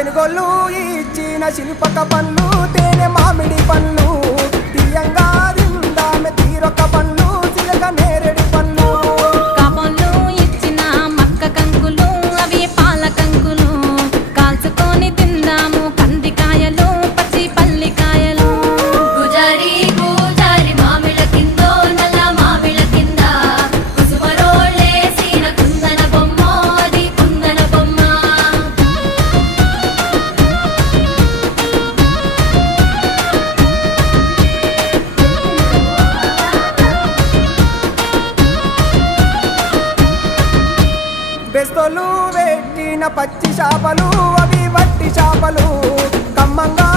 తెనుగోళ్ళు ఇచ్చిన శిల్పక పండ్లు తేనె మామిడి పండ్లు తీయంగా తిందామె తీరొక పండ్లు చిలక నేరేడు పండ్లు కాపంలో ఇచ్చిన మక్క కంకులు అవి పాల కంకులు కాల్చుకొని తిందాము కందికాయలు పచ్చి పల్లికాయలు గుజారి గుజారి మామిళ్ళ కిందో నల్ల మామిళ్ళ కింద కుసుమరోళ్ళేసిన కుందన బొమ్మ అది కుందన బొమ్మ బెస్తోలు పెట్టిన పచ్చి చేపలు అవి వట్టి చేపలు కమ్మంగా